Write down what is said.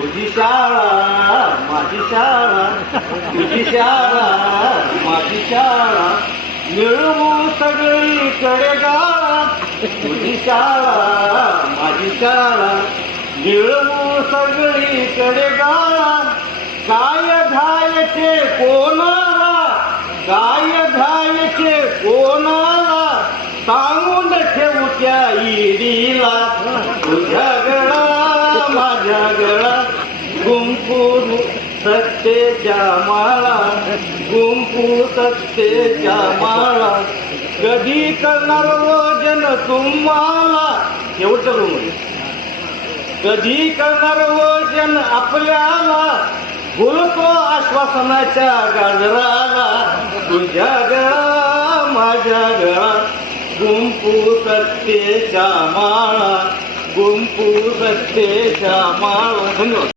तुझी शाळा माझी शाळा, तुझी शाळा माझी शाळा, मिळवू सगळीकडे गाळा. तुझी शाळा माझी शाळा, मिळवू सगळीकडे गाळा. काय धायचे कोणाला, काय धायचे कोणाला, सांगून ठेवू त्या ईडीला. तुझ्या गळा माझ्या गळा, गुंफू सत्तेच्या माळा, गुंफू सत्तेच्या माळा. कधी करणार वजन तुम्हाला, एवढं करू कधी करणार वजन आपल्याला, बोलतो आश्वासनाच्या गाजराला. तुझ्या गळा माझ्या गळा, गुंफू सत्तेच्या माळा, गुंफू सत्तेच्या माळा. धन्यवाद.